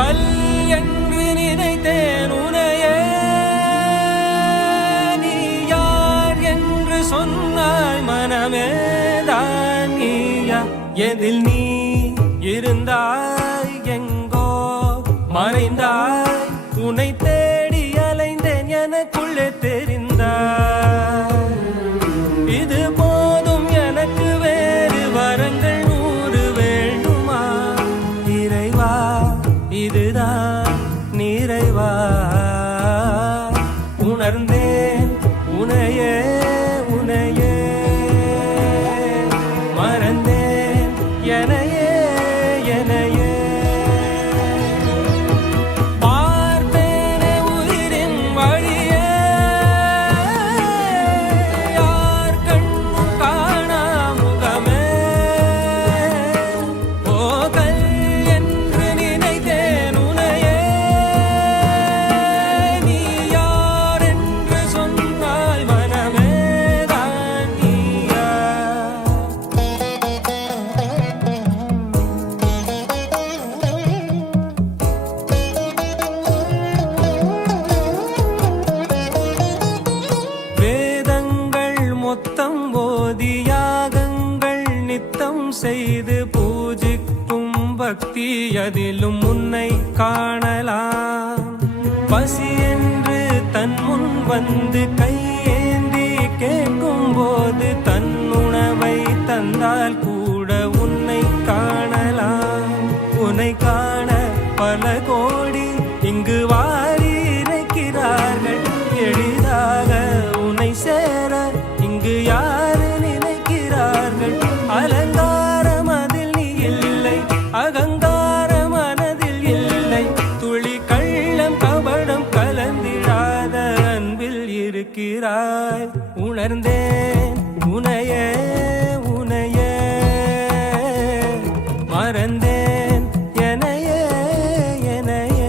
கல் என்று நினைத்தேன் உனையே, நீ யார் என்று சொன்னாய் மனமே தான் நீயா. எதில் நீ இருந்தாய் எங்கோ மறைந்தாய், உன்னை தேடி அலைந்தேன் எனக்குள்ளே தெரிந்தாய். இது போதும் எனக்கு வேறு வரங்கள் 100 வேண்டுமா இறைவா, இதுதான் நிறைவா. உணர்ந்தேன் உனையே உனையே, மறந்தேன் எனையே எனையே. பார்த்தேனே உயிரின் வழியே, யார் கண்ணும் காணா முகமே. ஓ கல் என்று நினைத்தேன் உனையே, நீ யார் என்று சொன்னாய் மனமே தான் நீயா. வேதங்கள் மொத்தம் ஓதி யாகங்கள் நித்தம் செய்து பூஜிக்கும் பக்தி, அதிலும் உன்னை காணலாம். பசி என்று தன் முன் வந்து கையேந்தி கேட்கும் போது தன் உணவை தந்தால் கூட உன்னை காணலாம். உன்னை காண பல கோடி இங்கு வாரி இறைக்கிறார்கள், எளிதாக உன்னை சேர இங்கு யாரு நினைக்கிறார்கள். அலங்காரம் அதில் நீ இல்லை, அகங்கார மனதில் இல்லை, துளி கள்ளம் கபடம் கலந்திடாத அன்பில் இருக்கிறாய். உணர்ந்தேன் உனையே உனையே, மறந்தேன் எனையே எனையே.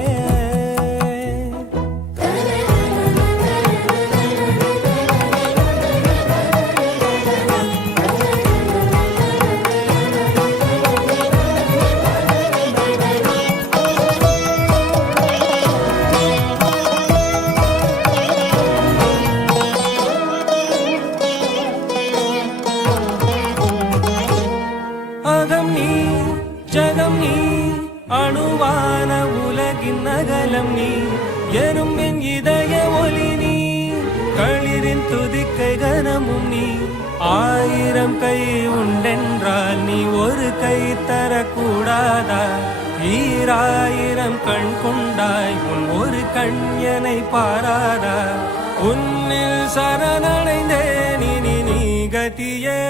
அகம் நீ ஜகம் நீ, அணுவான உலகின் அகலம் நீ, எறும்பின் இதய ஒலி நீ, களிரின் துதிக்கை கனமும் நீ. 1000 கை உண்டென்றால் நீ ஒரு கை தரக்கூடாதா? 1000 கண் கொண்டாய் உன் ஒரு கண் என்னை பாராதா? உன்னில் சரணடைந்தேன் இனி நீ கதியே.